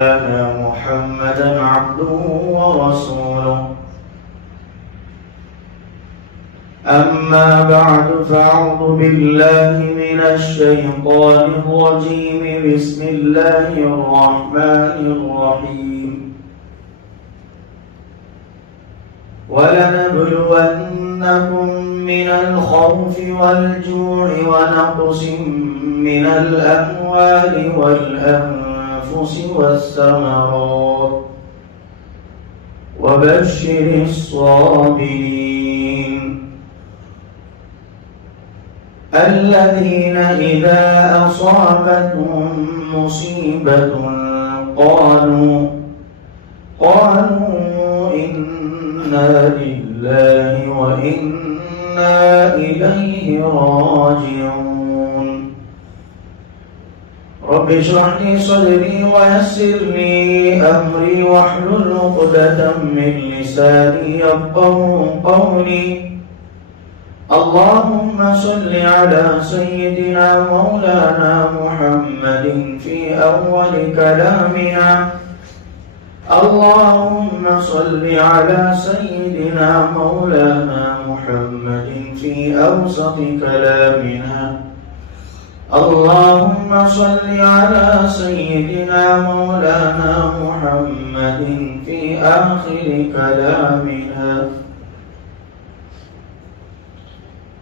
محمدا عبده ورسوله. أما بعد فأعوذ بالله من الشيطان الرجيم. بسم الله الرحمن الرحيم. ولنبلونكم من الخوف والجوع ونقص من الأموال والأنفس والثمرات وبشر الصابرين الذين إذا أصابتهم مصيبة قالوا إنا لله وإنا إليه راجعون. رب اشرح لي صدري ويسر لي أمري واحلل عقدة من لساني يفقهوا قولي. اللهم صل على سيدنا مولانا محمد في أول كلامنا. اللهم صل على سيدنا مولانا محمد في أوسط كلامنا. اللهم صل على سيدنا مولانا محمد في آخر كلامنا.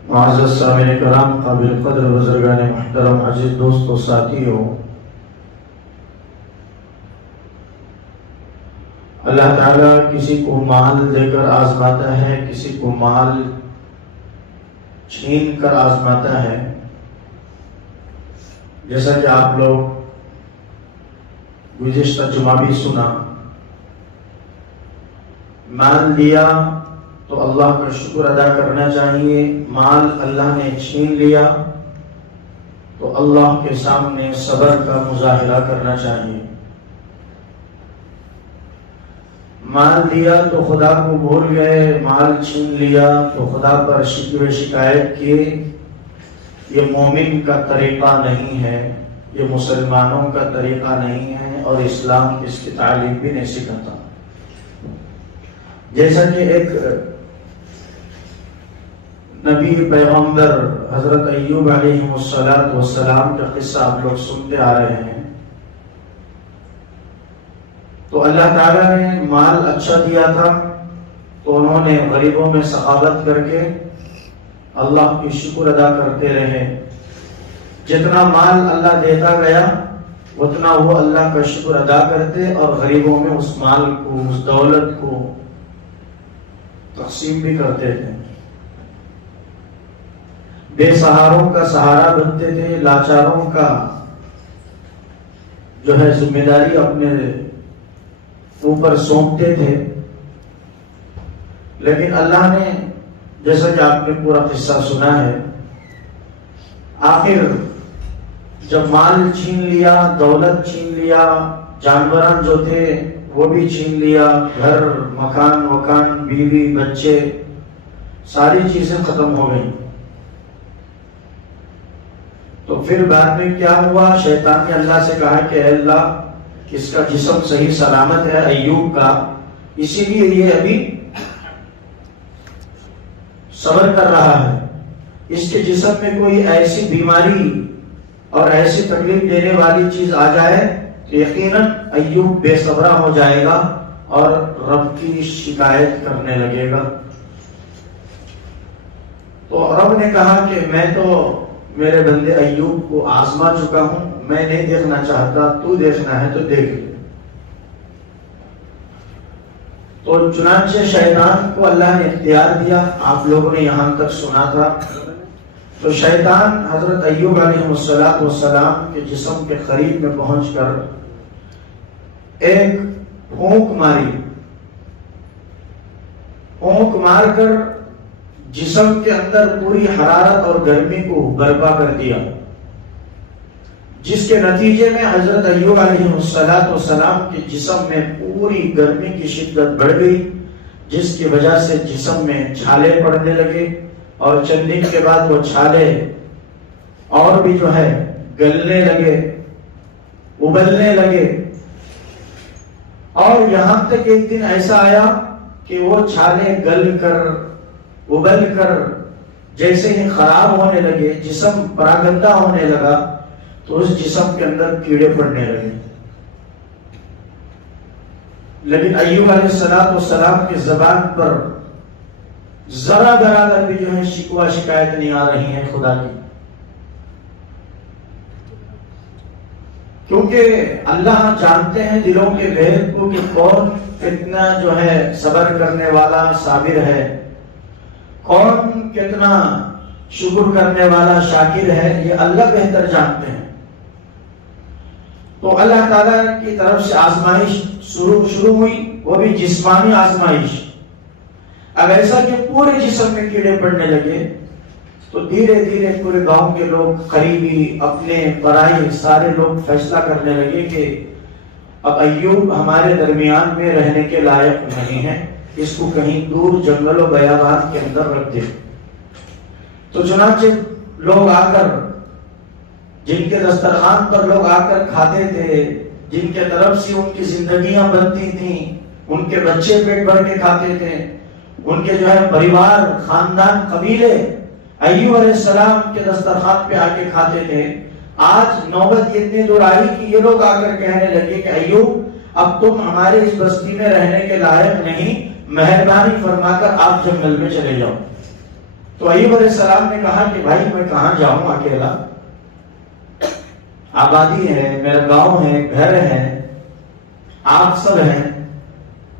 معزز سامعین کرام، قابل قدر بزرگان محترم، عزیز دوستو، ساتھیو، اللہ تعالیٰ کسی کو مال دے کر آزماتا ہے، کسی کو مال چھین کر آزماتا ہے. جیسا کہ آپ لوگ گزشتہ جمعہ بھی سنا، مال دیا تو اللہ کا شکر ادا کرنا چاہیے. مال اللہ نے چھین لیا تو اللہ کے سامنے صبر کا مظاہرہ کرنا چاہیے. مال دیا تو خدا کو بھول گئے، مال چھین لیا تو خدا پر شکوے شکایت کیے. یہ مومن کا طریقہ نہیں ہے، یہ مسلمانوں کا طریقہ نہیں ہے، اور اسلام اس کی تعلیم بھی نہیں سکھاتا. جیسا کہ ایک نبی پیغمبر حضرت ایوب علیہ السلام کا قصہ آپ لوگ سنتے آ رہے ہیں. تو اللہ تعالیٰ نے مال اچھا دیا تھا تو انہوں نے غریبوں میں سخاوت کر کے اللہ کی شکر ادا کرتے رہے. جتنا مال اللہ دیتا گیا اتنا وہ اللہ کا شکر ادا کرتے اور غریبوں میں اس مال کو، اس دولت کو تقسیم بھی کرتے تھے. بے سہاروں کا سہارا بنتے تھے، لاچاروں کا جو ہے ذمہ داری اپنے اوپر سونپتے تھے. لیکن اللہ نے، جیسا کہ آپ نے پورا قصہ سنا ہے، آخر جب مال چھین لیا، دولت چھین لیا، جانوران جو تھے وہ بھی چھین لیا، گھر مکان وکان، بیوی بچے، ساری چیزیں ختم ہو گئیں. تو پھر بعد میں کیا ہوا؟ شیطان نے اللہ سے کہا کہ اے اللہ، اس کا جسم صحیح سلامت ہے ایوب کا، اسی لیے یہ ابھی صبر کر رہا ہے. اس کے جسم میں کوئی ایسی بیماری اور ایسی تکلیف دینے والی چیز آ جائے تو یقیناً ایوب بے صبرا ہو جائے گا اور رب کی شکایت کرنے لگے گا. تو رب نے کہا کہ میں تو میرے بندے ایوب کو آزما چکا ہوں، میں نہیں دیکھنا چاہتا، تو دیکھنا ہے تو دیکھ لے. تو چنانچہ شیطان کو اللہ نے اختیار دیا. آپ لوگوں نے یہاں تک سنا تھا. تو شیطان حضرت ایوب علیہ السلام کے جسم کے قریب میں پہنچ کر ایک پھونک ماری. پھونک مار کر جسم کے اندر پوری حرارت اور گرمی کو برپا کر دیا، جس کے نتیجے میں حضرت ایوب علیہ السلام کے جسم میں پوری گرمی کی شدت بڑھ گئی، جس کی وجہ سے جسم میں چھالے پڑنے لگے اور چند دن کے بعد وہ چھالے اور بھی جو ہے گلنے لگے، ابلنے لگے. اور یہاں تک ایک دن ایسا آیا کہ وہ چھالے گل کر ابل کر جیسے ہی خراب ہونے لگے، جسم پراگندہ ہونے لگا، تو اس جسم کے اندر کیڑے پڑنے لگے. لیکن ایوب علیہ السلام کی زبان پر ذرا برابر بھی جو ہے شکوہ شکایت نہیں آ رہی ہے خدا کی، کیونکہ اللہ جانتے ہیں دلوں کے بھید کو کہ کون کتنا جو ہے صبر کرنے والا صابر ہے، کون کتنا شکر کرنے والا شاکر ہے، یہ اللہ بہتر جانتے ہیں. تو اللہ تعالیٰ کی طرف سے آزمائش شروع ہوئی، وہ بھی جسمانی آزمائش. اب ایسا کہ پورے جسم میں کیڑے پڑنے لگے تو دھیرے دھیرے پورے گاؤں کے لوگ، قریبی، اپنے پرائے سارے لوگ فیصلہ کرنے لگے کہ اب ایوب ہمارے درمیان میں رہنے کے لائق نہیں ہے، اس کو کہیں دور جنگل و بیابان کے اندر رکھ دے. تو چنانچہ لوگ آ کر، جن کے دسترخوان پر لوگ آ کر کھاتے تھے، جن کے طرف سے ان کی زندگیاں بنتی تھیں، ان کے بچے پیٹ بھر کے کھاتے تھے، ان کے جو ہے پریوار، خاندان، قبیلے ایوب علیہ السلام کے دسترخوان پہ آ کے کھاتے تھے، آج نوبت اتنی دور آئی کہ یہ لوگ آ کر کہنے لگے کہ ایوب اب تم ہمارے اس بستی میں رہنے کے لائق نہیں، مہربانی فرما کر آپ جنگل میں چلے جاؤ. تو ایوب علیہ السلام نے کہا کہ بھائی میں کہاں جاؤں اکیلا، آبادی ہے، میرا گاؤں ہے، گھر ہے، آپ سب ہیں.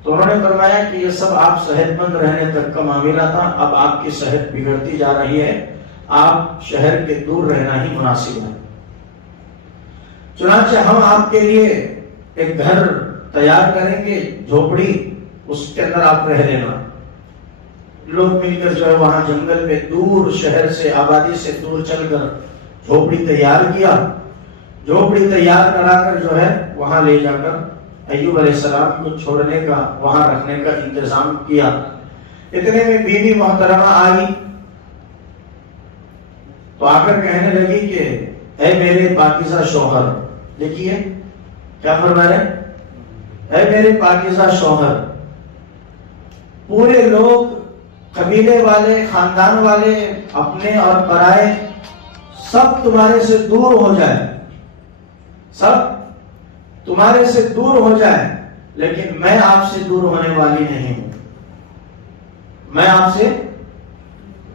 تو انہوں نے فرمایا کہ یہ سب آپ صحت مند رہنے تک کا معاملہ تھا، اب آپ کی صحت بگڑتی جا رہی ہے، آپ شہر کے دور رہنا ہی مناسب ہے. چنانچہ ہم آپ کے لیے ایک گھر تیار کریں گے، جھوپڑی، اس کے اندر آپ رہ لینا. لوگ مل کر جو ہے وہاں جنگل میں دور، شہر سے، آبادی سے دور چل کر جھوپڑی تیار کیا. جھوپڑی تیار کرا کر جو ہے وہاں لے جا کر ایوب علیہ السلام کو چھوڑنے کا، وہاں رکھنے کا انتظام کیا. اتنے میں بیوی محترمہ آئی تو آ کر کہنے لگی کہ اے میرے پاکیزہ شوہر، دیکھیے کیا فرما رہے، اے میرے پاکیزہ شوہر، پورے لوگ، قبیلے والے، خاندان والے، اپنے اور پرائے، سب تمہارے سے دور ہو جائے، سب تمہارے سے دور ہو جائے، لیکن میں آپ سے دور ہونے والی نہیں ہوں، میں آپ سے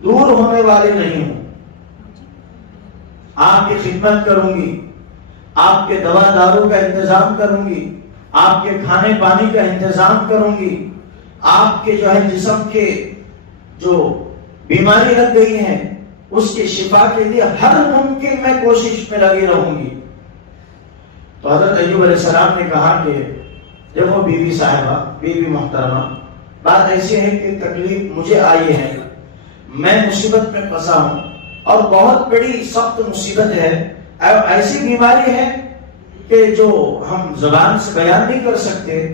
دور ہونے والی نہیں ہوں. آپ کی خدمت کروں گی، آپ کے دوا دارو کا انتظام کروں گی، آپ کے کھانے پانی کا انتظام کروں گی، آپ کے جو ہے جسم کے جو بیماری لگ گئی ہے اس کے شفا کے لیے ہر ممکن میں کوشش میں لگی رہوں گی. تو حضرت ایوب علیہ السلام نے کہا کہ دیکھو بیوی صاحبہ، بیوی محترمہ، بات ایسی ہے کہ تکلیف مجھے آئی ہے، میں مصیبت میں پھنسا ہوں اور بہت بڑی سخت مصیبت ہے، ایسی بیماری ہے کہ جو ہم زبان سے بیان نہیں کر سکتے.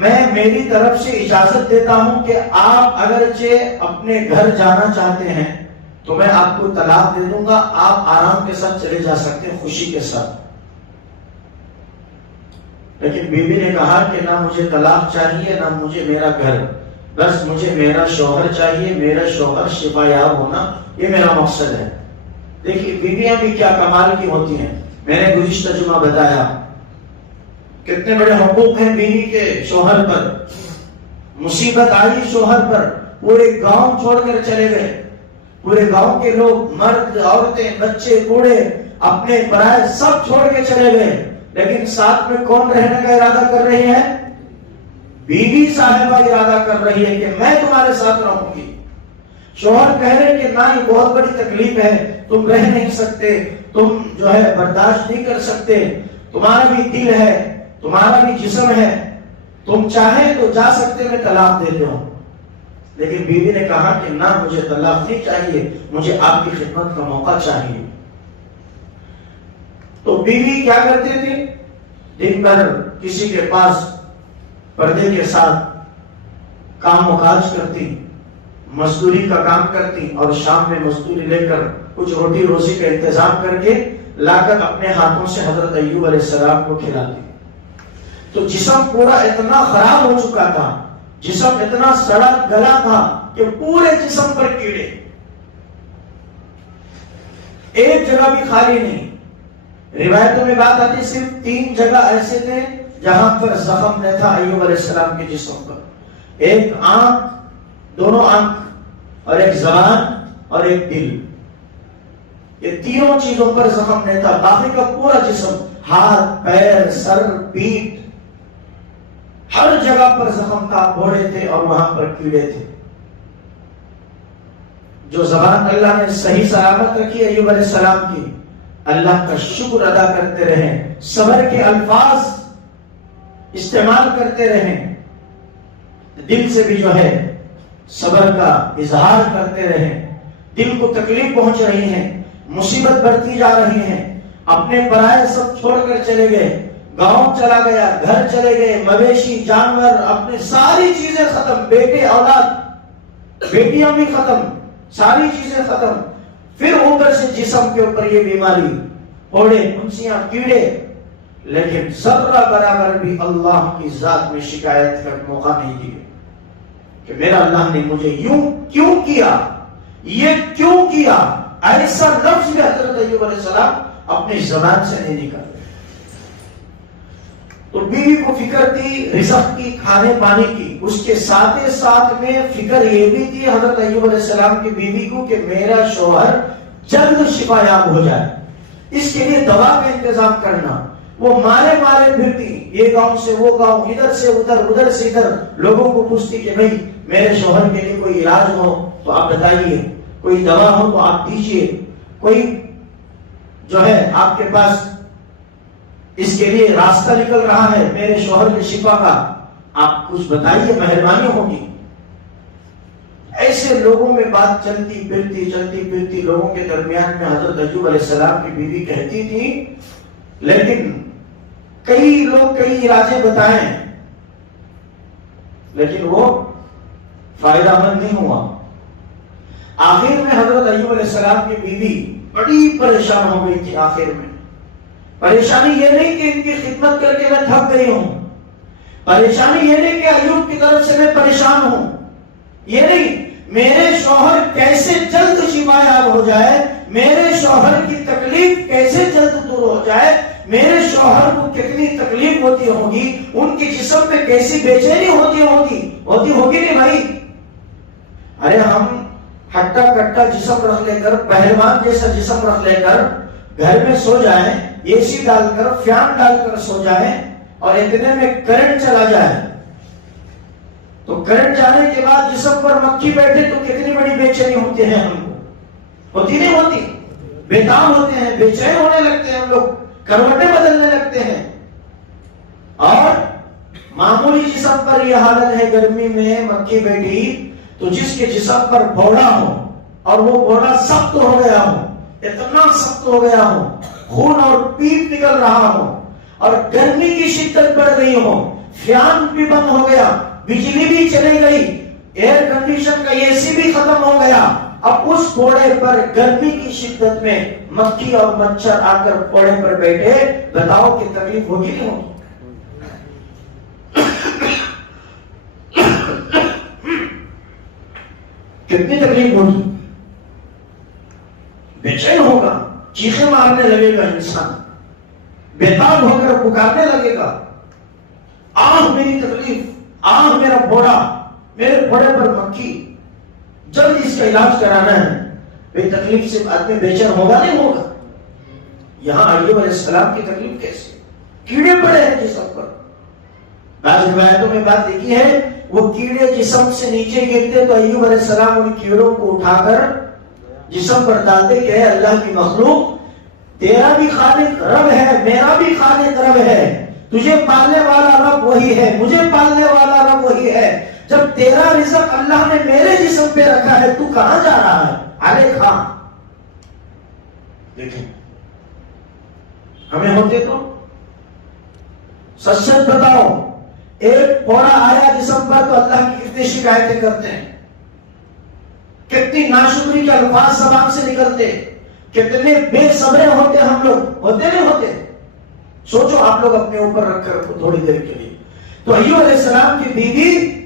میں میری طرف سے اجازت دیتا ہوں کہ آپ اگرچہ اپنے گھر جانا چاہتے ہیں تو میں آپ کو طلاق دے دوں گا، آپ آرام کے ساتھ چلے جا سکتے ہیں، خوشی کے ساتھ. لیکن بیوی نے کہا کہ نہ مجھے طلاق چاہیے، نہ مجھے میرا گھر، بس مجھے میرا شوہر چاہیے، میرا شوہر شفا یاب ہونا، یہ میرا مقصد ہے. دیکھیے بیویاں بھی کیا کمال کی ہوتی ہیں. میں نے گزشتہ جمعہ بتایا کتنے بڑے حقوق ہیں بیوی کے شوہر پر. مصیبت آئی شوہر پر، پورے گاؤں چھوڑ کر چلے گئے، پورے گاؤں کے لوگ، مرد، عورتیں، بچے، بوڑھے، اپنے پرائے سب چھوڑ کے چلے گئے. لیکن ساتھ میں کون رہنے کا ارادہ کر رہی ہے؟ بیوی صاحبہ ارادہ کر رہی ہے کہ میں تمہارے ساتھ رہوں گی. شوہر کہہ رہے کہ نہ، یہ بہت بڑی تکلیف ہے، تم رہ نہیں سکتے، تم جو ہے برداشت نہیں کر سکتے، تمہارا بھی دل ہے، تمہارا بھی جسم ہے، تم چاہیں تو جا سکتے، میں طلاق دیتے ہوں. لیکن بیوی نے کہا کہ نہ، مجھے طلاق نہیں چاہیے، مجھے آپ کی خدمت کا موقع چاہیے. تو بیوی کیا کرتی تھی؟ دن بھر کسی کے پاس پردے کے ساتھ کام مکاج کرتی، مزدوری کا کام کرتی، اور شام میں مزدوری لے کر کچھ روٹی روزی کا انتظام کر کے لا کر اپنے ہاتھوں سے حضرت ایوب علیہ السلام کو کھلاتی. تو جسم پورا اتنا خراب ہو چکا تھا، جسم اتنا سڑا گلا تھا کہ پورے جسم پر کیڑے، ایک جگہ بھی خالی نہیں۔ روایتوں میں بات آتی صرف 3 جگہ ایسے تھے جہاں پر زخم نہ تھا ایوب علیہ السلام کے جسم پر، ایک آنکھ، دونوں آنکھ، اور ایک زبان اور ایک دل، یہ تینوں چیزوں پر زخم نہیں تھا۔ باقی کا پورا جسم، ہاتھ، پیر، سر، پیٹھ، ہر جگہ پر زخم تھا، پھوڑے تھے اور وہاں پر کیڑے تھے۔ جو زبان اللہ نے صحیح سلامت رکھی ایوب علیہ السلام کی، اللہ کا شکر ادا کرتے رہیں، صبر کے الفاظ استعمال کرتے رہیں، دل سے بھی جو ہے صبر کا اظہار کرتے رہیں۔ دل کو تکلیف پہنچ رہی ہے، مصیبت بڑھتی جا رہی ہے، اپنے پرائے سب چھوڑ کر چلے گئے، گاؤں چلا گیا، گھر چلے گئے، مویشی، جانور، اپنی ساری چیزیں ختم، بیٹے، اولاد، بیٹیاں بھی ختم، ساری چیزیں ختم، پھر اوپر سے جسم کے اوپر یہ بیماری، پھوڑے، پھنسیاں، کیڑے، لیکن ذرہ برابر بھی اللہ کی ذات میں شکایت کا موقع نہیں دیا کہ میرا اللہ نے مجھے یوں کیوں کیا، یہ کیوں کیا۔ ایسا لفظ بھی حضرت ایوب علیہ السلام اپنی زبان سے نہیں نکالتے۔ تو بیوی کو فکر تھی رزق کی، کھانے پانے کی، اس کے ساتھ ساتھ میں فکر یہ بھی تھی حضرت ایوب علیہ السلام کی بیوی کو کہ میرا شوہر جلد شفا یاب ہو جائے، اس کے لیے دوا کا انتظام کرنا۔ وہ مارے پھرتی، یہ گاؤں سے وہ گاؤں، ادھر سے ادھر، ادھر سے ادھر، لوگوں کو پوچھتی کہ بھئی میرے شوہر کے لیے کوئی علاج ہو تو آپ بتائیے، کوئی دوا ہو تو آپ دیجئے، کوئی جو ہے آپ کے پاس اس کے لیے راستہ نکل رہا ہے میرے شوہر کے شفا کا، آپ کچھ بتائیے، مہربانی ہوگی۔ ایسے لوگوں میں بات چلتی پھرتی لوگوں کے درمیان میں حضرت ایوب علیہ السلام کی بیوی کہتی تھی، لیکن کئی لوگ کئی علاجیں بتائیں لیکن وہ فائدہ مند نہیں ہوا۔ آخر میں حضرت ایوب علیہ السلام کی بیوی بڑی پریشان ہو گئی تھی۔ آخر میں پریشانی یہ نہیں کہ ان کی خدمت کر کے میں تھک گئی ہوں، پریشانی یہ نہیں کہ ایوب کی طرف سے میں پریشان ہوں، یہ نہیں، میرے شوہر کیسے جلد شفا یاب ہو جائے، میرے شوہر کی تکلیف کیسے جلد دور ہو جائے، میرے شوہر کو کتنی تکلیف ہوتی ہوگی، ان کے جسم پہ کیسی بے چینی ہوتی ہوگی نہیں بھائی۔ ارے ہم ہٹا کٹا جسم رکھ لے کر، پہلوان جیسا جسم رکھ لے کر گھر میں سو جائیں، اے سی ڈال کر، فین ڈال کر سو جائیں، اور اتنے میں کرنٹ چلا جائے تو کرنٹ جانے کے بعد جسم پر مکھی بیٹھے تو کتنی بڑی بے چینی ہوتی ہے ہم کو، ہوتی نہیں ہوتی؟ بےتاب ہوتے ہیں، بے چین ہونے لگتے ہیں ہم لوگ، کروٹیں بدلنے لگتے ہیں۔ اور معمولی جسم پر یہ حالت ہے، گرمی میں مکھی بیٹھی تو جس کے جسم پر پھوڑا ہو اور وہ پھوڑا سخت ہو گیا ہو، اتنا سخت ہو گیا ہو، خون اور پیپ نکل رہا ہو، اور گرمی کی شدت بڑھ گئی ہو، فین بھی بند ہو گیا، بجلی بھی چلی گئی، ایئر کنڈیشن کا اے سی بھی ختم ہو گیا، اب اس پھوڑے پر گرمی کی شدت میں مکھی اور مچھر آ کر پھوڑے پر بیٹھے، بتاؤ کہ تکلیف ہوگی نہیں ہوگی؟ کتنی تکلیف ہوگی؟ بے چین ہوگا، چیخیں مارنے لگے گا انسان، بےتاب ہو کر پکارنے لگے گا، آہ میری تکلیف، آہ میرا پھوڑا، میرے پھوڑے پر مکھی، جلد اس کا علاج کرانا ہے۔ بے تکلیف سے آدمی بے چین ہوگا نہیں ہوگا؟ یہاں ایوب علیہ السلام کی تکلیف کیسے؟ کیڑے پڑے ہیں جسم پر۔ بعض روایتوں میں بات دیکھی ہے وہ کیڑے جسم سے نیچے گرتے تو ایوب علیہ السلام ان کیڑوں کو اٹھا کر جسم پر ڈالتے کہ اے اللہ کی مخلوق، تیرا بھی خالق رب ہے، میرا بھی خالق رب ہے، تجھے پالنے والا رب وہی ہے، مجھے پالنے والا رب وہی ہے، جب تیرا رزق اللہ نے میرے جسم پہ رکھا ہے تو کہاں جا رہا ہے؟ آلے خان دیکھیں ہمیں ہوتے تو سچ بتاؤ، ایک پھوڑا آیا جسم پر تو اللہ کی کتنی شکایتیں کرتے ہیں، کتنی ناشکری کے الفاظ زبان سے نکلتے، کتنے بے صبرے ہوتے ہم لوگ، ہوتے نہیں ہوتے؟ سوچو آپ لوگ اپنے اوپر رکھ کر تھوڑی دیر کے لیے. تو ایوب علیہ السلام کی بیوی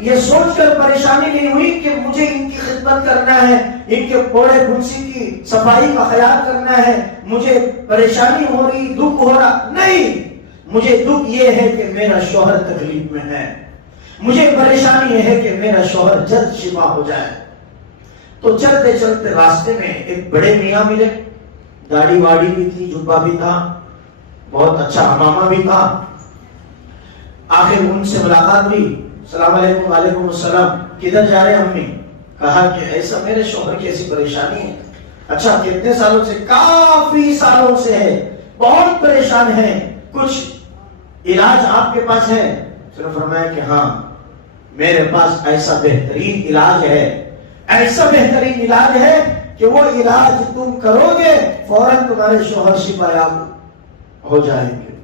یہ سوچ کر پریشانی نہیں ہوئی کہ مجھے ان کی خدمت کرنا ہے، ان کے کوڑے پھنسی کی صفائی کا خیال کرنا ہے، مجھے پریشانی ہو رہی، دکھ ہو رہا. نہیں، مجھے دکھ یہ ہے کہ میرا شوہر تکلیف میں ہے، مجھے پریشانی یہ ہے کہ میرا شوہر جلد شفا ہو جائے. تو چلتے چلتے راستے میں ایک بڑے میاں ملے، داڑھی واڑی بھی تھی، جبہ بھی تھا، بہت اچھا عمامہ بھی تھا. آخر ان سے ملاقات ہوئی. السلام علیکم. وعلیکم السلام. کدھر جا رہے امی؟ کہا کہ ایسا میرے شوہر کی ایسی پریشانی ہے. اچھا کتنے سالوں سے؟ کافی سالوں سے ہے، بہت پریشان ہے، کچھ علاج آپ کے پاس ہے؟ صرف فرمایا کہ ہاں میرے پاس ایسا بہترین علاج ہے، ایسا بہترین علاج ہے کہ وہ علاج تم کرو گے فوراً تمہارے شوہر شفا یاب ہو جائیں گے.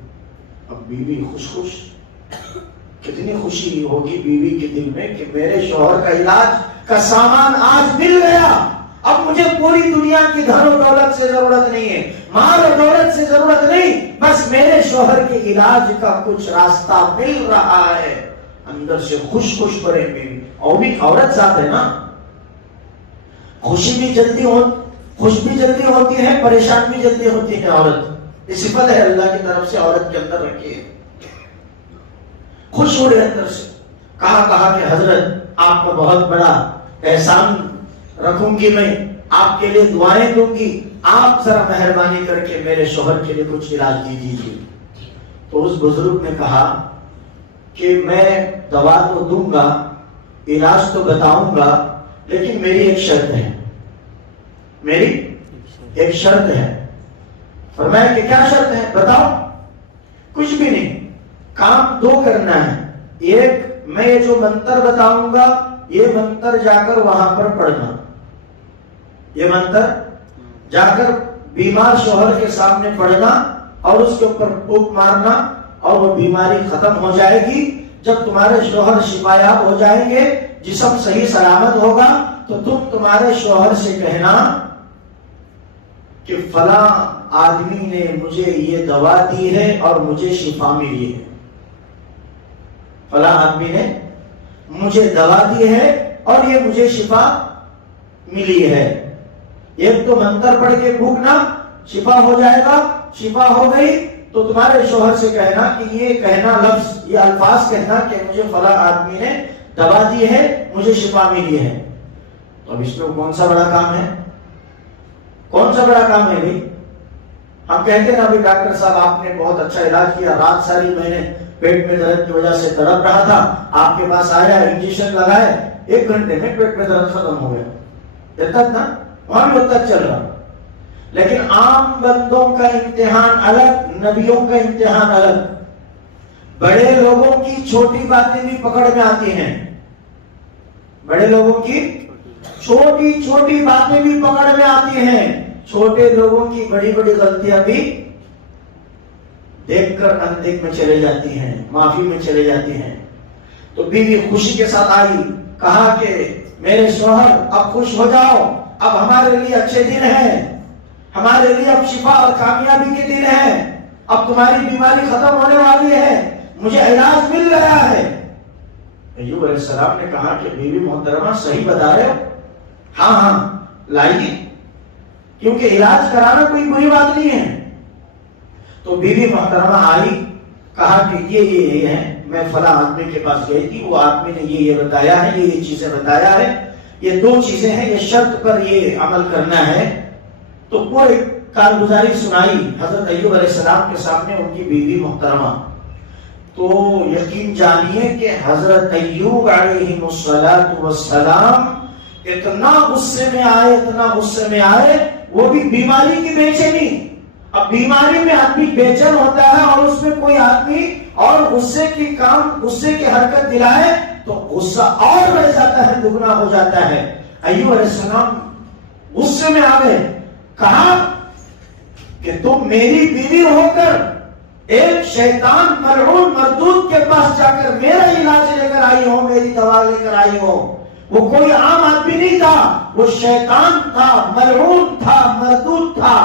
اب بیوی خوش، کتنی خوشی ہوگی بیوی کے دل میں کہ میرے شوہر کا علاج کا سامان آج مل گیا. اب مجھے پوری دنیا کی دھن و دولت سے ضرورت نہیں ہے، مال و دولت سے ضرورت نہیں، بس میرے شوہر کے علاج کا کچھ راستہ مل رہا ہے. اندر سے خوش پڑے بیوی. اور بھی عورت ذات ہے نا، خوش بھی جلدی ہوتی ہے، پریشان بھی جلدی ہوتی ہے عورت. یہ صفت ہے اللہ کی طرف سے عورت کے اندر رکھی ہے. خوش ہو رہے اندر سے. کہا کہ حضرت آپ کا بہت بڑا احسان رکھوں گی، میں آپ کے لیے دعائیں دوں گی، آپ ذرا مہربانی کر کے میرے شوہر کے لیے کچھ علاج دیجیے. تو اس بزرگ نے کہا کہ میں دوا تو دوں گا، علاج تو بتاؤں گا، لیکن میری ایک شرط ہے. میری ایک شرط ہے. فرمایا کہ کیا شرط ہے؟ بتاؤ. کچھ بھی نہیں، کام دو کرنا ہے. ایک، میں یہ جو منتر بتاؤں گا یہ منتر جا کر وہاں پر پڑھنا، یہ منتر جا کر بیمار شوہر کے سامنے پڑھنا اور اس کے اوپر پھونک مارنا اور وہ بیماری ختم ہو جائے گی. جب تمہارے شوہر شفایاب ہو جائیں گے، جسم صحیح سلامت ہوگا، تو تم تمہارے شوہر سے کہنا کہ فلاں آدمی نے مجھے یہ دوا دی ہے اور مجھے شفا ملی ہے. فلاں آدمی نے مجھے دوا دی ہے اور یہ مجھے شفا ملی ہے. ایک تو منتر پڑھ کے پھونکنا، شفا ہو جائے گا. شفا ہو گئی تو تمہارے شوہر سے کہنا کہ یہ کہنا لفظ، یہ الفاظ کہنا کہ مجھے فلاں آدمی نے دوا دی ہے، مجھے شفا ملی ہے. تو اب اس میں کون سا بڑا کام ہے؟ کون سا بڑا کام ہے بھائی؟ ہم کہتے ہیں نا ابھی ڈاکٹر صاحب آپ نے بہت اچھا علاج کیا، رات ساری میں نے پیٹ میں درد کی وجہ سے تڑپ رہا تھا، آپ کے پاس آیا، انجیکشن لگائے، 1 گھنٹے میں پیٹ میں درد ختم ہو گیا. اتنا نا وہاں بھی اتنا چل رہا. لیکن عام بندوں کا امتحان الگ، نبیوں کا امتحان الگ. بڑے لوگوں کی چھوٹی باتیں بھی پکڑ میں آتی ہیں، بڑے لوگوں کی چھوٹی باتیں بھی پکڑ میں آتی ہیں، چھوٹے لوگوں کی بڑی غلطیاں بھی دیکھ کر اندیک میں چلے جاتی ہیں، معافی میں چلے جاتی ہیں. تو بیوی خوشی کے ساتھ آئی. کہا کہ میرے شوہر اب خوش ہو جاؤ، اب ہمارے لیے اچھے دن ہیں، ہمارے لیے اب شفا اور کامیابی کے دن ہیں، اب تمہاری بیماری ختم ہونے والی ہے، مجھے علاج مل رہا ہے. ایوب علیہ السلام نے کہا کہ بیوی محترمہ صحیح بتا رہے ہو؟ ہاں لائیے، کیونکہ علاج کرانا کوئی بری بات نہیں ہے. تو بیوی محترمہ آئی. کہا کہ یہ ہے، میں فلاں آدمی کے پاس گئی تھی، وہ آدمی نے یہ بتایا ہے، یہ چیزیں بتایا ہے، یہ 2 چیزیں ہیں، یہ شرط پر یہ عمل کرنا ہے. تو کوئی کارگزاری سنائی حضرت ایوب علیہ السلام کے سامنے ان کی بیوی محترمہ. تو یقین جانیے کہ حضرت ایوب علیہ السلام اتنا غصے میں آئے، وہ بھی بیماری کی بے چینی. اب بیماری میں آدمی بے چین ہوتا ہے اور اس میں کوئی آدمی اور غصے کی حرکت دلائے تو غصہ اور بڑھ جاتا ہے، دگنا ہو جاتا ہے. ایوب علیہ السلام غصے میں آ گئے. کہا کہ تم میری بیوی ہو کر ایک شیطان ملعون مردود کے پاس جا کر میرا علاج لے کر آئی ہو، میری دوا لے کر آئی ہو. وہ کوئی عام آدمی نہیں تھا، وہ شیطان تھا، ملعون تھا، مردود تھا،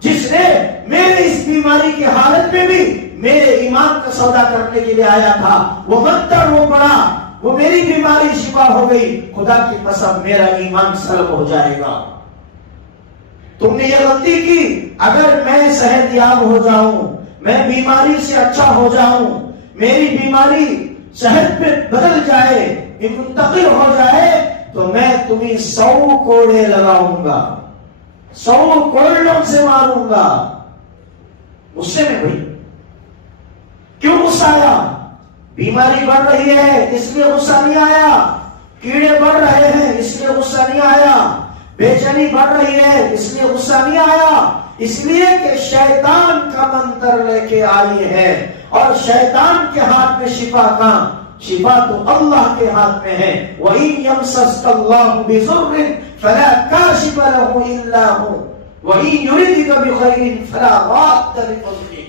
جس نے میرے اس بیوی بیماری کی حالت میں بھی میرے ایمان کا سودا کرنے کے لیے آیا تھا، وہ منتر وہ پڑا، وہ میری بیماری شفا ہو گئی، خدا کی قسم میرا ایمان سلب ہو جائے گا۔ تم نے یہ غلطی کی، اگر میں صحت یاب ہو جاؤں، میں بیماری سے اچھا ہو جاؤں، میری بیماری صحت پہ بدل جائے، منتقل ہو جائے، تو میں تمہیں 100 کوڑے لگاؤں گا، 100 کوڑوں سے ماروں گا۔ غصے میں ہوئی، کیوں غصہ آیا؟ بیماری بڑھ رہی ہے اس لیے غصہ نہیں آیا، کیڑے بڑھ رہے ہیں اس لیے غصہ نہیں آیا، بے چینی بڑھ رہی ہے اس لیے غصہ نہیں آیا، اس لیے کہ شیطان کا منتر لے کے آئی ہے، اور شیطان کے ہاتھ میں شفا کا، شفا تو اللہ کے ہاتھ میں ہے۔ وَإِن يَمْسَسْكَ اللَّهُ بِضُرٍّ فَلَا كَاشِفَ لَهُ إِلَّا هُوَ وَإِن يُرِدْكَ بِخَيْرٍ فَلَا رَادَّ لِفَضْلِهِ۔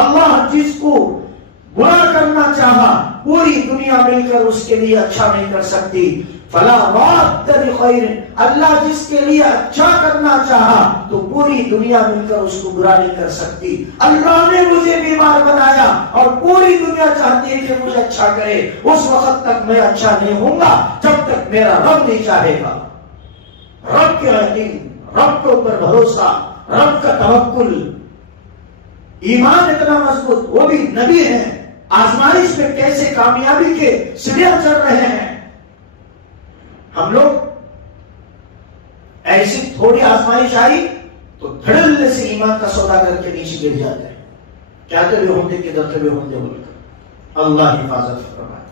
اللہ جس کو برا کرنا چاہا پوری دنیا مل کر اس کے لیے اچھا نہیں کر سکتی۔ فلا راد لخیر، اللہ جس کے لیے اچھا کرنا چاہا تو پوری دنیا مل کر اس کو برا نہیں کر سکتی۔ اللہ نے مجھے بیمار بنایا اور پوری دنیا چاہتی ہے کہ مجھے اچھا کرے، اس وقت تک میں اچھا نہیں ہوں گا جب تک میرا رب نہیں چاہے گا۔ رب کے یقین، رب کے اوپر بھروسہ، رب کا توکل، ایمان اتنا مضبوط، وہ بھی نبی ہیں، آزمائش میں کیسے کامیابی کے سیڑھیاں چڑھ رہے ہیں۔ ہم لوگ ایسی تھوڑی آزمائش آئی تو دھڑلے سے ایمان کا سودا کر کے نیچے گر جاتے ہیں، کہتے بھی ہوں گے کدھر بھی ہوں گے بول کر۔ اللہ حفاظت فرمائے۔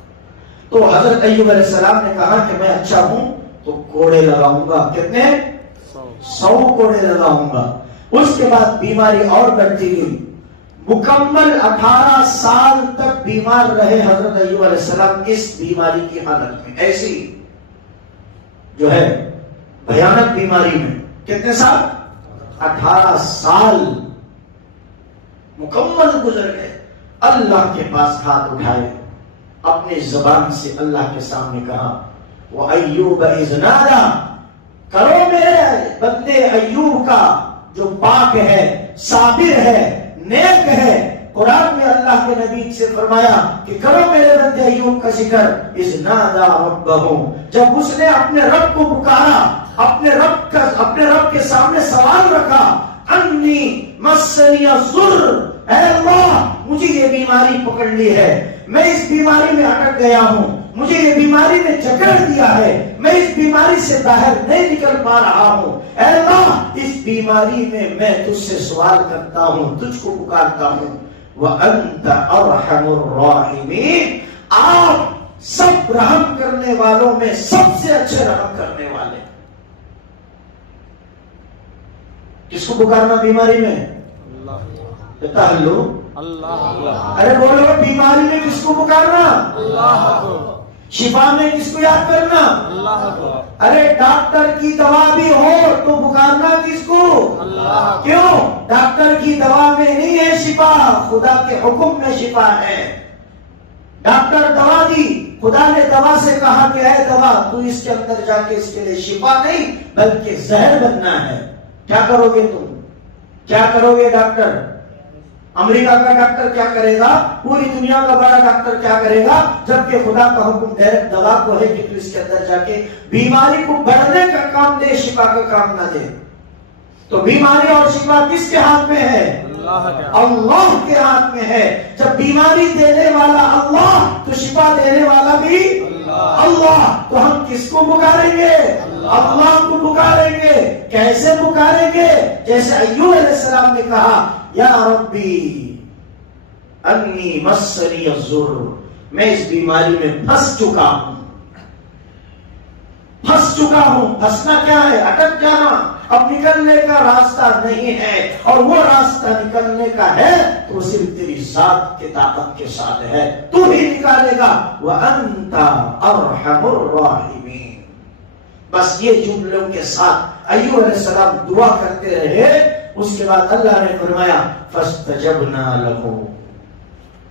تو حضرت ایوب علیہ السلام نے کہا کہ میں اچھا ہوں تو کوڑے لگاؤں گا، کتنے؟ 100 کوڑے لگاؤں گا۔ اس کے بعد بیماری اور بڑھتی گئی، مکمل 18 سال تک بیمار رہے حضرت ایوب علیہ السلام اس بیماری کی حالت میں، ایسی جو ہے بھیانک بیماری میں۔ کتنے سال؟ 18 سال مکمل گزر گئے۔ اللہ کے پاس ہاتھ اٹھائے، اپنی زبان سے اللہ کے سامنے کہا، وَأَيُّوبَ إِذْ نَادَىٰ، کرو میرے بندے ایوب کا جو پاک ہے، صابر ہے، نیک ہے۔ قرآن میں اللہ کے نبی سے فرمایا کہ کرو میرے بندے ایوب کا ذکر، اذ نادى ربہ، جب اس نے اپنے رب کو پکارا، اپنے رب کے سامنے سوال رکھا، انی مسنی الضر، اے اللہ مجھے یہ بیماری پکڑ لی ہے، میں اس بیماری میں اٹک گیا ہوں، مجھے یہ بیماری نے جکڑ دیا ہے، میں اس بیماری سے باہر نہیں نکل پا رہا ہوں، اے اللہ اس بیماری میں میں تجھ سے سوال کرتا ہوں، تجھ کو پکارتا ہوں۔ وَأَنْتَ أَرْحَمُ الرَّاحِمِينَ، آپ سب رحم کرنے والوں میں سب سے اچھے رحم کرنے والے۔ کس کو پکارنا بیماری میں؟ اللہ۔ ارے بولو بیماری میں کس کو پکارنا؟ اللہ کو۔ شفا میں کس کو یاد کرنا؟ اللہ کو۔ ارے ڈاکٹر کی دوا بھی ہو تو پکارنا کس کو؟ اللہ۔ کیوں؟ ڈاکٹر کی دوا میں نہیں ہے شفا، خدا کے حکم میں شفا ہے۔ ڈاکٹر دوا دی، خدا نے دوا سے کہا کہ اے دوا تو اس کے اندر جا کے اس کے لیے شفا نہیں بلکہ زہر بننا ہے۔ کیا کرو گے تم؟ کیا کرو گے ڈاکٹر؟ امریکہ کا ڈاکٹر کیا کرے گا؟ پوری دنیا کا بڑا ڈاکٹر کیا کرے گا؟ جبکہ خدا کا حکم ڈائریکٹ دوا کو ہے کہ تو اس کے اندر جا کے بیماری کو بڑھنے کا کام دے، شفا کا کام نہ دے۔ تو بیماری اور شفا کس کے ہاتھ میں ہے؟ اللہ کے ہاتھ میں ہے۔ جب بیماری دینے والا اللہ تو شفا دینے والا بھی اللہ، تو ہم کس کو پکاریں گے؟ اللہ کو پکاریں گے۔ کیسے پکاریں گے؟ جیسے ایوب علیہ السلام نے کہا، یا ربی انی مسنی الضر، میں اس بیماری میں پھنس چکا ہوں، پھنسنا کیا ہے؟ اٹک جانا، اب نکلنے کا راستہ نہیں ہے، اور وہ راستہ نکلنے کا ہے تو صرف تیری ذات کے طاقت کے ساتھ ہے، تو ہی نکالے گا۔ وَأَنْتَ أَرْحَمُ الرَّاحِمِينَ۔ بس یہ جملوں کے ساتھ ایوب علیہ السلام دعا کرتے رہے۔ اس کے بعد اللہ نے فرمایا فَاسْتَجَبْنَا لَهُ،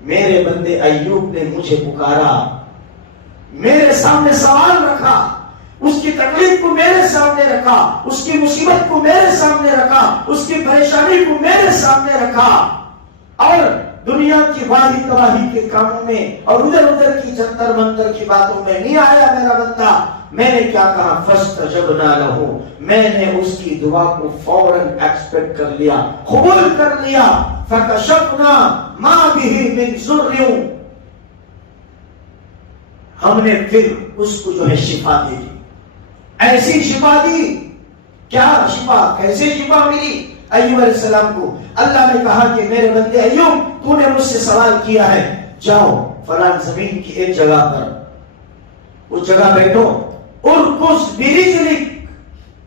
میرے بندے ایوب نے مجھے پکارا، میرے سامنے سوال رکھا، اس کی تکلیف کو میرے سامنے رکھا، اس کی مصیبت کو میرے سامنے رکھا، اس کی پریشانی کو میرے سامنے رکھا، اور دنیا کی واہی تباہی کے کاموں میں اور ادھر ادھر کی جنتر منتر کی باتوں میں نہیں آیا میرا بندہ۔ میں نے کیا کہا؟ فاستجبنا لہ، میں نے اس کی دعا کو فوراً ایکسپیکٹ کر لیا، قبول کر لیا۔ فکشفنا ما بہ من ضر، ہم نے پھر اس کو جو ہے شفا دے دی، ایسی شفا دی۔ کیا شفا؟ کیسے شفا ملی ایوب علیہ السلام کو؟ اللہ نے کہا کہ میرے بندے ایوب، تو نے مجھ سے سوال کیا ہے، جاؤ فلاں زمین کی ایک جگہ پر، اس جگہ بیٹھو، ارکض برجلک،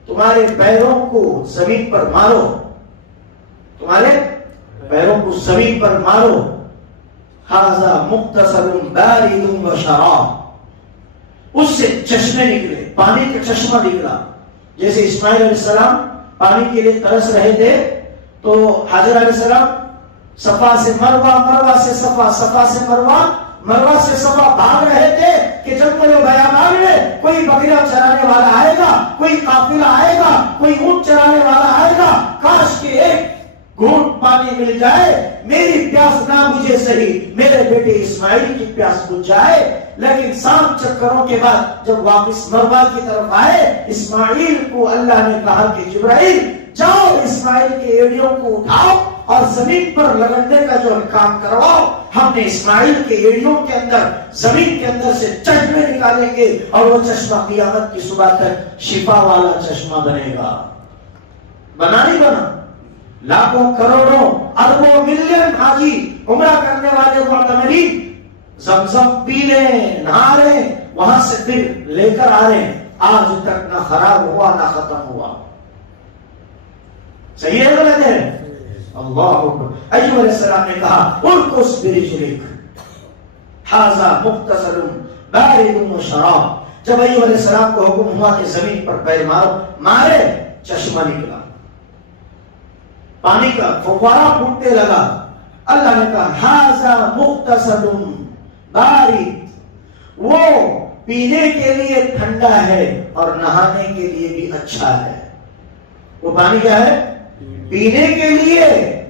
تمہارے پیروں کو زمین پر مارو، تمہارے پیروں کو زمین پر مارو، ھذا مغتسل بارد وشراب، اس سے چشمے نکلے، پانی کا چشمہ نکلا۔ جیسے اسماعیل علیہ السلام پانی کے لیے ترس رہے تھے تو حاجر علیہ السلام صفا سے مروہ، مروہ سے صفا، صفا سے مروہ، مروہ سے صفا بھاگ رہے تھے کہ جب وہ بیابان میں کوئی بکریاں چرانے والا آئے گا، کوئی قافلہ آئے گا، کوئی اونٹ چرانے والا آئے گا، کاش کہ ایک گھونٹ پانی مل جائے، میری پیاس نہ بجھے صحیح، میرے بیٹے اسماعیل کی پیاس بجھ جائے۔ لیکن 7 چکروں کے بعد جب واپس مروہ کی طرف آئے، اسماعیل کو اللہ نے کہا کہ جبرائیل جاؤ اسماعیل کے ایڑیوں کو اٹھاؤ اور زمین پر لگڑنے کا جو کام کرواؤ۔ ہم نے اسماعیل کے ایڑیوں کے اندر، زمین کے اندر سے چشمے نکالیں گے اور وہ چشمہ قیامت کی صبح تک شفا والا چشمہ بنے گا۔ بنا نہیں بنا؟ لاکھوں کروڑوں اربوں ملین حاجی عمرہ کرنے والے معتمرین زمزم پی لیں، نہا رہے، وہاں سے پھر لے کر آ رہے، آج تک نہ خراب ہوا نہ ختم ہوا۔ صحیح ہے غلط ہے؟ اللہ اکبر۔ ایوب علیہ السلام نے کہا ارکض برجلک ھذا مغتسل بارد وشراب۔ جب ایوب علیہ السلام کو حکم ہوا کہ زمین پر پیر مارو، مارے، چشمہ نکلا، پانی کا فوارہ پھوٹنے لگا۔ اللہ نے کہا ھذا مغتسل بارد، وہ پینے کے لیے ٹھنڈا ہے اور نہانے کے لیے بھی اچھا ہے۔ وہ پانی کیا ہے؟ پینے کے لیے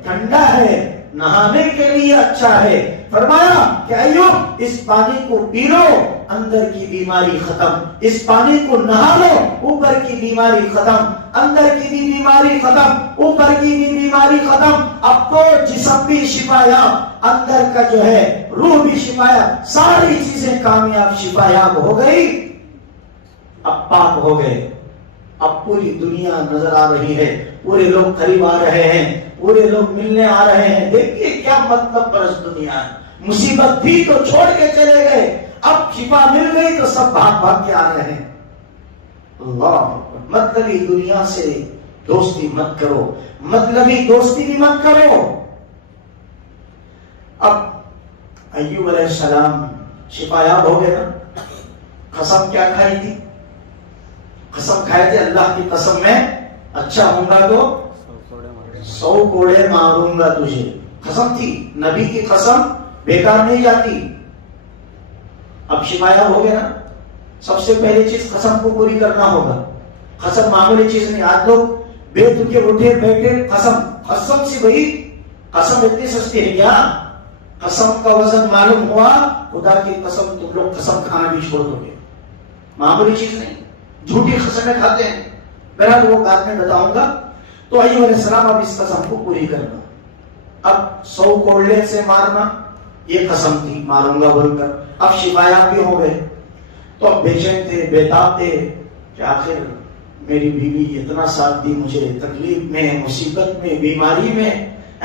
ٹھنڈا ہے، نہانے کے لیے اچھا ہے۔ فرمایا کہ ایوب اس پانی کو پی لو، اندر کی بیماری ختم، اس پانی کو نہا لو، اوپر کی بیماری ختم، اندر کی بھی بیماری ختم، اوپر کی بھی بیماری ختم۔ اب تو جسم بھی شفایاب، اندر کا جو ہے روح بھی شفایاب، ساری چیزیں کامیاب شفایاب ہو گئی، اب پاک ہو گئے۔ اب پوری دنیا نظر آ رہی ہے، پورے لوگ قریب آ رہے ہیں، پورے لوگ ملنے آ رہے ہیں۔ دیکھیے کیا مطلب پرست دنیا ہے، مصیبت تھی تو چھوڑ کے چلے گئے، اب شفا مل گئی تو سب بھاگ بھاگ کے آ رہے ہیں۔ اللہ، مطلبی دنیا سے دوستی مت کرو، مطلبی دوستی بھی مت کرو۔ اب ایوب علیہ السلام شفایاب ہو گئے نا۔ قسم کیا کھائی تھی؟ قسم کھائے تھے اللہ کی قسم میں اچھا ہوں گا تو 100 کوڑے ماروں گا تجھے، قسم تھی، نبی کی قسم بیکار نہیں جاتی۔ اب شفایاب ہو گئے نا، سب سے پہلی چیز قسم کو پوری کرنا ہوگا۔ قسم معمولی چیز نہیں، آج لوگ بے تکے اٹھے بیٹھے قسم سے، بھائی قسم اتنی سستی ہے کیا؟ قسم کا وزن معلوم ہوا، خدا کی قسم تم لوگ قسم کھانا بھی چھوڑ دو گے، معمولی چیز نہیں، جھوٹی قسمیں کھاتے ہیں۔ بہرحال وہ بات میں بتاؤں گا۔ تو ایوب علیہ السلام اب اس قسم کو پوری کرنا، اب 100 کوڑے سے مارنا یہ قسم تھی، ماروں گا بول کر، اب شفایاب بھی ہو گئے۔ تو اب بے چین تھے، بیتاب تھے کہ آخر میری بیوی اتنا ساتھ دی مجھے، تکلیف میں، مصیبت میں، بیماری میں،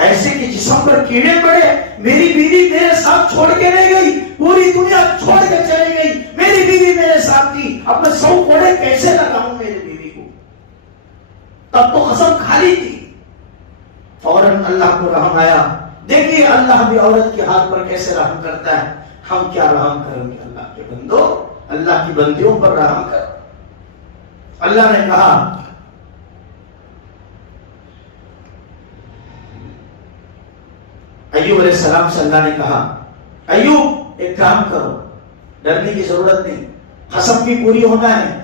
ایسے کہ جسم پر کیڑے پڑے، میری بیوی میرے ساتھ چھوڑ کے نہیں گئی، پوری دنیا چھوڑ کے چلی گئی، میری بیوی میرے ساتھ تھی، اب میں 100 کوڑے کیسے لگاؤں میری بیوی کو؟ تب تو قسم کھالی تھی۔ فوراً اللہ کو رحم آیا۔ دیکھیے اللہ بھی عورت کے ہاتھ پر کیسے رحم کرتا ہے، ہم کیا رحم کریں گے اللہ کے بندوں، اللہ کی بندیوں پر رحم کر۔ اللہ نے کہا ایوب علیہ السلام سے، اللہ نے کہا ایوب ایک کام کرو، ڈرنے کی ضرورت نہیں، قسم بھی پوری ہونا ہے،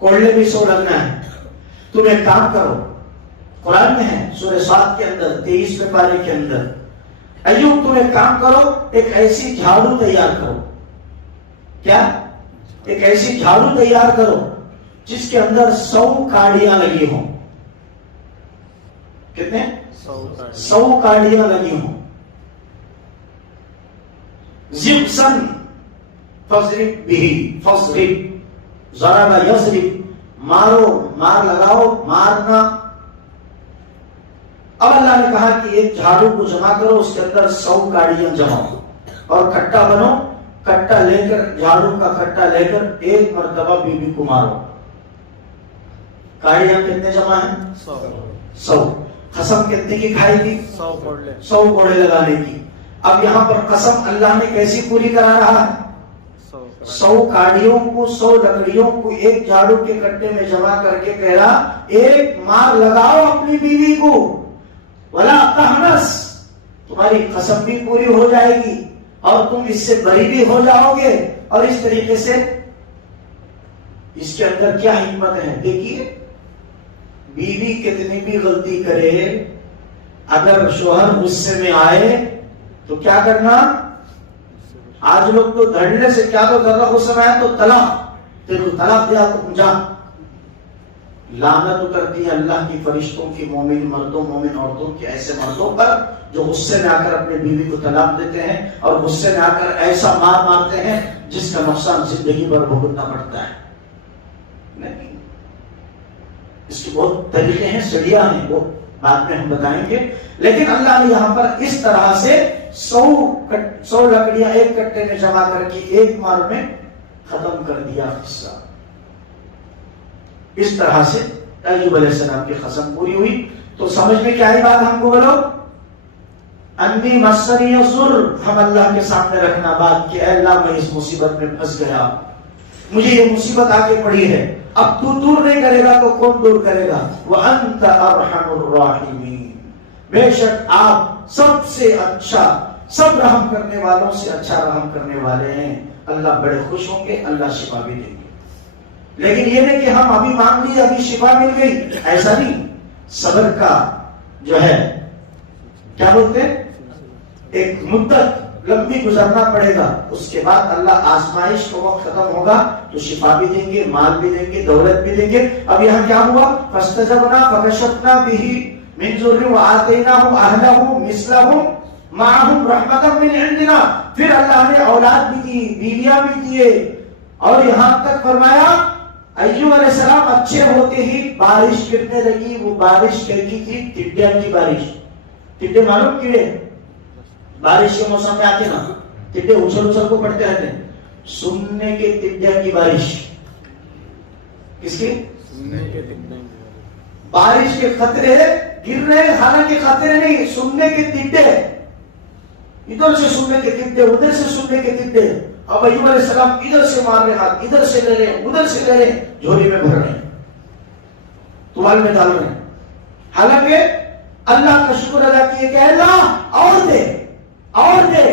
کوڑلے بھی 100 لگنا ہے. تم ایک کام کرو, قرآن میں ہے سورہ صاد کے اندر 23ویں پارے کے اندر, ایوب تم ایک کام کرو, ایک ایسی جھاڑو تیار کرو. کیا؟ ایک ایسی جھاڑو تیار کرو جس کے اندر 100 کاڑیاں لگی ہوں. کتنے؟ 100 کاڑیاں لگی ہوں. زبسن فضرب بھی, فضرب ضرب یضرب, مارو, مار لگاؤ, مارنا. اب اللہ نے کہا کہ ایک جھاڑو کو جمع کرو, اس کے اندر 100 کاڑیاں جمع اور کٹا بنو, کٹا لے کر, جھاڑو کا کٹا لے کر ایک مرتبہ بیوی کو مارو. کاڑیاں کتنے جمع ہیں؟ 100. قسم کتنے کی کھائی تھی؟ 100 کوڑے لگانے کی. اب یہاں پر قسم اللہ نے کیسی پوری کرا رہا ہے؟ 100 کاڑیوں کو, 100 لکڑیوں کو ایک جھاڑو کے کٹے میں جمع کر کے کہہ رہا ایک مار لگاؤ اپنی بیوی کو, ولا تحنس, تمہاری قسم بھی پوری ہو جائے گی اور تم اس سے بری بھی ہو جاؤ گے. اور اس طریقے سے اس کے اندر کیا حکمت ہے دیکھیے, بیوی کتنی بھی غلطی کرے, اگر شوہر غصے میں آئے تو کیا کرنا؟ آج لوگ تو دھڑنے سے کیا تو کر رہا, غصے میں آئے تو طلاق, پھر تو طلاق دیا تو جا. لعنت اترتی ہے اللہ کی فرشتوں کی مومن مردوں, مومن عورتوں کی ایسے مردوں پر جو غصے میں آ کر اپنے بیوی کو طلاق دیتے ہیں اور غصے میں آ کر ایسا مار مارتے ہیں جس کا نقصان زندگی بھر بھگتنا پڑتا ہے. نہیں, اس کے بہت طریقے ہیں, سڑیاں ہیں, وہ بعد میں ہم بتائیں گے. لیکن اللہ نے یہاں پر اس طرح سے 100 لکڑیاں ایک کٹے میں جمع کر کے ایک مار میں ختم کر دیا قصہ. اس طرح سے ایوب علیہ السلام کی قسم پوری ہوئی. تو سمجھ میں کیا ہے بات ہم کو بولو, انی مسنی الضر, ہم اللہ کے سامنے رکھنا بات کہ اے اللہ میں اس مصیبت میں پھنس گیا, مجھے یہ مصیبت آگے پڑی ہے, اب تو دور نہیں کرے گا تو کون دور کرے گا؟ وَأَنْتَ أَرْحَمُ الرَّاحِمِينَ, بے شک آپ سب سے اچھا, سب رحم کرنے والوں سے اچھا رحم کرنے والے ہیں. اللہ بڑے خوش ہوں گے, اللہ شفا بھی دیں گے. لیکن یہ نہیں کہ ہم ابھی مانگ لیے ابھی شفا مل گئی, ایسا نہیں. صبر کا جو ہے کیا بولتے ہیں, ایک مدت لمبی گزرنا پڑے گا, اس کے بعد اللہ آزمائش کو وقت ختم ہوگا تو شفا بھی دیں گے, مال بھی دیں گے, دولت بھی دیں گے. اب یہاں کیا ہوا؟ فاستجبنا فکشفنا به من ضر وآتیناہ اہلہ مثلہم معہم رحمتا من عندنا. پھر اللہ نے اولاد بھی دی, بیویاں بھی دیے, اور یہاں تک فرمایا ایوب علیہ السلام اچھے ہوتے ہی بارش گرنے لگی. وہ بارش کیسی تھی؟ ٹڈیاں کی بارش. ٹڈے معلوم کیڑے بارش کے موسم میں آتے نا, ٹڈے اچھل اچھل کو پڑتے رہتے ہیں. سننے کے ٹڈیاں کی بارش. کس کی؟ بارش کے قطرے گر رہے, حالانکہ قطرے نہیں, سننے کے ٹڈے, ادھر سے سننے کے ٹڈے, ادھر سے سننے کے ٹڈے. اب ایوب علیہ السلام ادھر سے مار رہے ہاتھ, ادھر سے لے رہے, ادھر سے لے رہے, جھولی میں بھر رہے ہیں, توال میں ڈال رہے ہیں. حالانکہ اللہ کا شکر ادا کیے کہ اللہ اور دے, اور دے,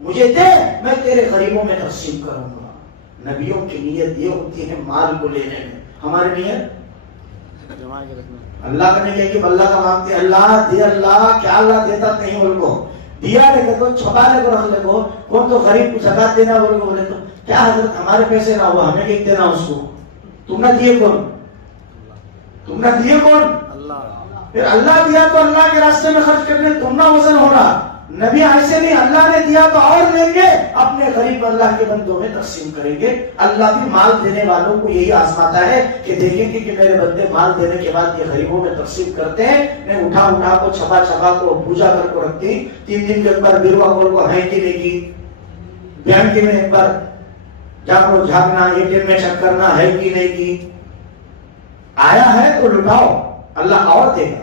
مجھے دے, میں تیرے غریبوں میں تقسیم کروں گا. نبیوں کی نیت یہ ہوتی ہے مال کو لینے میں. ہماری نیت اللہ کا نہیں کہ اللہ کا مانگتے, اللہ دے, اللہ کیا اللہ دیتا نہیں, بول کو دیا لے کے تو چھپا لے کو رکھ لے کو, کون تو غریب کو زکات دینا بول کو بولے تو کیا حضرت ہمارے پیسے نہ ہوا, ہمیں کیک دینا اس کو, تم نہ دیے کون, تم نہ دیے کون؟ اللہ. پھر اللہ دیا تو اللہ کے راستے میں خرچ کرنے تم نہ وزن ہو رہا. نبی ایسے نہیں, اللہ نے دیا تو اور لیں گے, اپنے غریب اللہ کے بندوں میں تقسیم کریں گے. اللہ بھی مال دینے والوں کو یہی آزماتا ہے کہ دیکھیں گے کہ میرے بندے مال دینے کے بعد یہ غریبوں میں تقسیم کرتے ہیں. میں اٹھا اٹھا کو چھپا چھپا کو پوجا کر کو رکھتی, 3 دن کے اندر بیروا کھول کو ہے کہ نہیں کی, بینک میں ایک بار جا کو جھاگنا, ATM میں چیک کرنا ہے کہ نہیں کی. آیا ہے تو لٹاؤ, اللہ اور دے گا.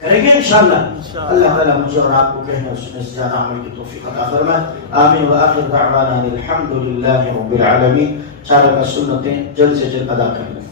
کریں گے انشاءاللہ. اللہ تعالیٰ مجھے اور آپ کو کہنے اس میں زیادہ عمل کی توفیق عطا فرمائے. آمین. وآخر دعوانا الحمدللہ رب العالمین. چارہ کا سنتیں جلد سے جلد ادا کریں.